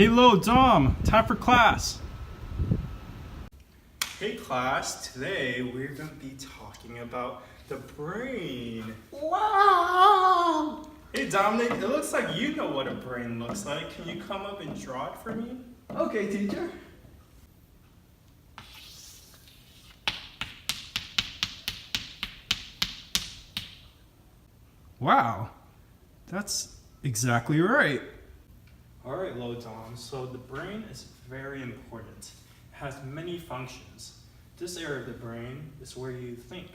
Hello, Dom. Time for class. Hey class, today we're going to be talking about the brain. Wow! Hey Dominic, it looks like you know what a brain looks like. Can you come up and draw it for me? Okay, teacher. Wow, that's exactly right. Alright, Dom, so the brain is very important. It has many functions. This area of the brain is where you think.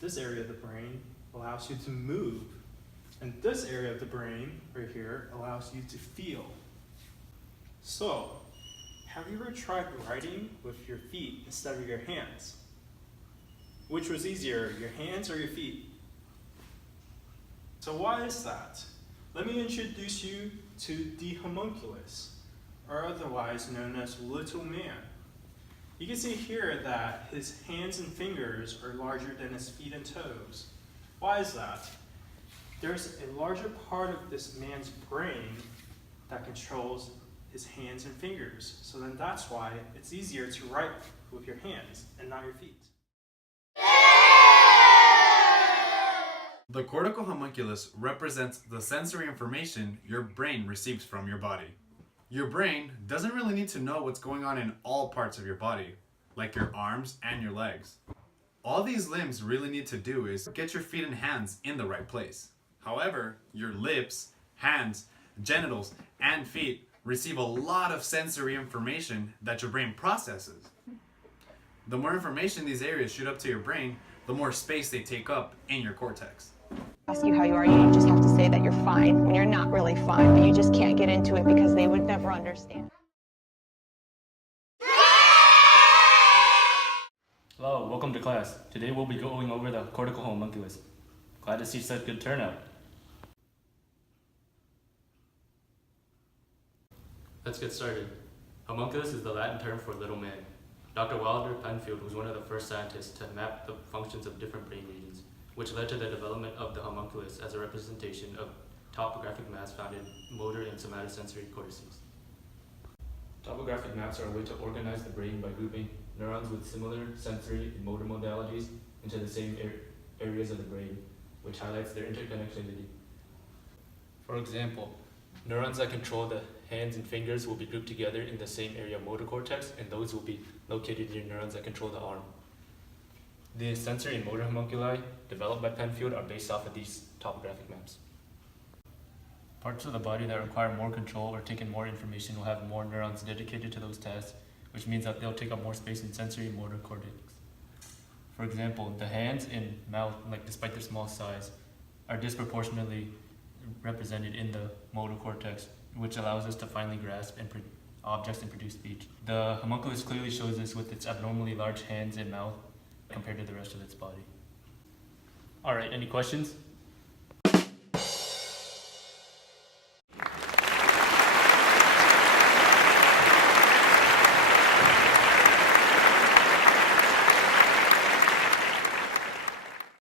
This area of the brain allows you to move. And this area of the brain, right here, allows you to feel. So, have you ever tried writing with your feet instead of your hands? Which was easier, your hands or your feet? So why is that? Let me introduce you to the homunculus, or otherwise known as little man. You can see here that his hands and fingers are larger than his feet and toes. Why is that? There's a larger part of this man's brain that controls his hands and fingers. So then that's why it's easier to write with your hands and not your feet. The cortical homunculus represents the sensory information your brain receives from your body. Your brain doesn't really need to know what's going on in all parts of your body, like your arms and your legs. All these limbs really need to do is get your feet and hands in the right place. However, your lips, hands, genitals, and feet receive a lot of sensory information that your brain processes. The more information these areas shoot up to your brain, the more space they take up in your cortex. Ask you how you are, you just have to say that you're fine when you're not really fine, but you just can't get into it because they would never understand. Hello, welcome to class. Today we'll be going over the cortical homunculus. Glad to see such good turnout. Let's get started. Homunculus is the Latin term for little man. Dr. Wilder Penfield was one of the first scientists to map the functions of different brain regions, which led to the development of the homunculus as a representation of topographic maps found in motor and somatosensory cortices. Topographic maps are a way to organize the brain by grouping neurons with similar sensory and motor modalities into the same areas of the brain, which highlights their interconnectivity. For example, neurons that control the hands and fingers will be grouped together in the same area of motor cortex, and those will be located near neurons that control the arm. The sensory and motor homunculi developed by Penfield are based off of these topographic maps. Parts of the body that require more control or take in more information will have more neurons dedicated to those tasks, which means that they'll take up more space in sensory and motor cortex. For example, the hands and mouth, despite their small size, are disproportionately represented in the motor cortex, which allows us to finally grasp objects and produce speech. The homunculus clearly shows this with its abnormally large hands and mouth compared to the rest of its body. Alright, any questions?